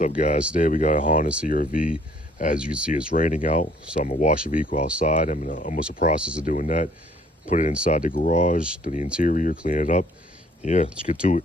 What's up, guys? Today we got a Honda CR-V. As you can see, it's raining out, so I'm gonna wash the vehicle outside. I'm in almost a process of doing that. Put it inside the garage, do the interior, clean it up. Yeah, let's get to it.